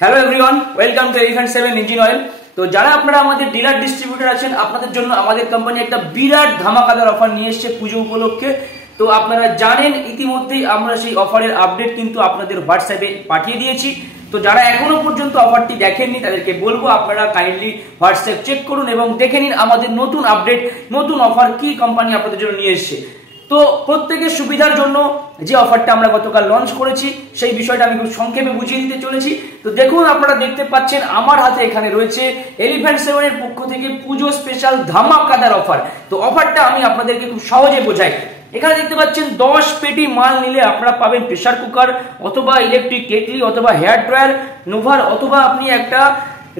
Hello everyone, welcome to elephant 7 engine oil. তো যারা আপনারা আমাদের ডিলার ডিস্ট্রিবিউটর আছেন, আপনাদের জন্য আমাদের কোম্পানি একটা বিরাট ধামাকাদার অফার নিয়ে এসেছে পুজো উপলক্ষে। তো আপনারা জানেন ইতিমধ্যেই আমরা সেই অফারের আপডেট কিন্তু আপনাদের হোয়াটসঅ্যাপে পাঠিয়ে দিয়েছি। তো যারা এখনো পর্যন্ত অফারটি দেখেননি তাদেরকে বলবো আপনারা কাইন্ডলি হোয়াটসঅ্যাপ চেক করুন এবং দেখে নিন আমাদের নতুন আপডেট, নতুন অফার কি কোম্পানি আপনাদের জন্য নিয়ে এসেছে। তো প্রত্যেকের সুবিধার জন্য যে অফারটা আমরা গতকাল লঞ্চ করেছি সেই বিষয়টা আমি খুব সংক্ষেপে বুঝিয়ে দিতে চলেছি। তো দেখুন, আপনারা দেখতে পাচ্ছেন আমার হাতে এখানে রয়েছে এলিফ্যান্ট 7 এর পক্ষ থেকে পুজো স্পেশাল ধামাকাদার অফার। তো অফারটা আমি আপনাদেরকে খুব সহজে বোঝাই। এখানে দেখতে পাচ্ছেন 10 পেটি মাল নিলে আপনারা পাবেন প্রেসার কুকার অথবা ইলেকট্রিক কেটলি অথবা হেয়ার ড্রায়ার নোভার অথবা আপনি একটা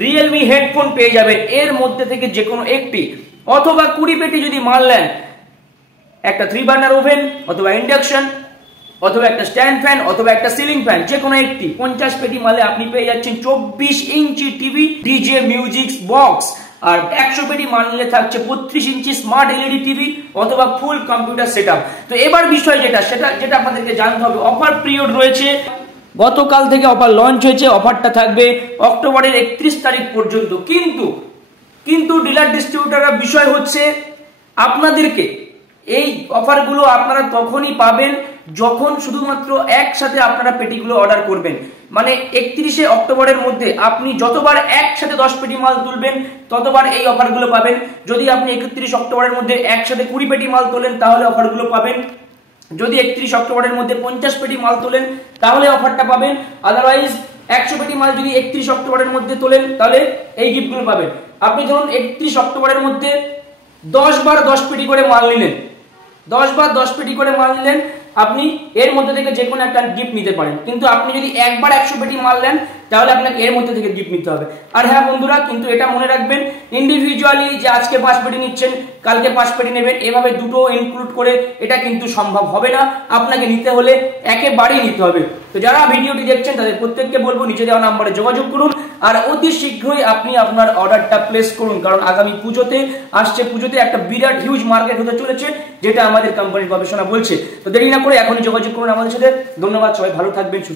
রিয়েলমি হেডফোন পেয়ে যাবেন এর মধ্যে থেকে যে কোনো একটি, অথবা 20 পেটি যদি মাল নেন একটা 3 বার্নার ওভেন অথবা ইন্ডাকশন অথবা একটা স্ট্যান্ড ফ্যান অথবা একটা সিলিং ফ্যান, যে কোনো একটি। 50 পেটি মালে আপনি পেয়ে যাচ্ছেন 24 inch TV, DJ music box. আর 100 পেটি মাল নিলে থাকছে 32 ইঞ্চি স্মার্ট এলইডি টিভি অথবা ফুল কম্পিউটার সেটআপ। তো এবার বিষয় যেটা আপনাদেরকে জানতে হবে, অফার পিরিয়ড রয়েছে, গতকাল থেকে অফার লঞ্চ হয়েছে। অফারটা থাকবে অক্টোবরের 31 তারিখ পর্যন্ত। কিন্তু ডিলার ডিস্ট্রিবিউটরের বিষয় হচ্ছে আপনাদেরকে এই অফারগুলো আপনারা তখনই পাবেন যখন শুধুমাত্র একসাথে আপনারা পেটিগুলো অর্ডার করবেন। মানে 31শে অক্টোবরের মধ্যে আপনি যতবার একসাথে 10 পেটি মাল তুলবেন ততবার এই অফারগুলো পাবেন। যদি আপনি 31 অক্টোবরের মধ্যে একসাথে 20 পেটি মাল তোলেন তাহলে অফারগুলো পাবেন। যদি 31 অক্টোবরের মধ্যে 50 পেটি মাল তোলেন তাহলে অফারটা পাবেন। আদারওয়াইজ 100 পেটি মাল যদি 31 অক্টোবরের মধ্যে তোলেন তাহলে এই গিফটগুলো পাবেন। আপনি ধরুন 31 অক্টোবরের মধ্যে 10 বার 10 পেটি করে মাল নিলেন, 10 বার 10 পেটি করে মাল নিলেন, আপনি এর মধ্যে থেকে যে কোনো একটা গিফট নিতে পারেন। কিন্তু আপনি যদি একবার 100 পেটি মাল নেন তাহলে আপনাকে এর মধ্যে থেকে গিফট নিতে হবে। আর হ্যাঁ বন্ধুরা, কিন্তু এটা মনে রাখবেন ইন্ডিভিজুয়ালি যে আজকে 5 পেটি নিচ্ছেন কালকে 5 পেটি নেবেন এভাবে দুটো ইনক্লুড করে এটা কিন্তু সম্ভব হবে না। আপনাকে নিতে হলে একেবারেই নিতে হবে। তো যারা ভিডিওটি দেখছেন তাদের প্রত্যেককে বলবো নিচে দেওয়া নম্বরে যোগাযোগ করুন আর অতি শীঘ্রই আপনি আপনার অর্ডারটা প্লেস করুন, কারণ আগামী পুজোতে একটা বিরাট হিউজ মার্কেট হতে চলেছে, যেটা আমাদের কোম্পানির গবেষণা বলছে। তো দেরি না করে এখনই যোগাযোগ করুন আমাদের সাথে। ধন্যবাদ, সবাই ভালো থাকবেন, সুস্থ।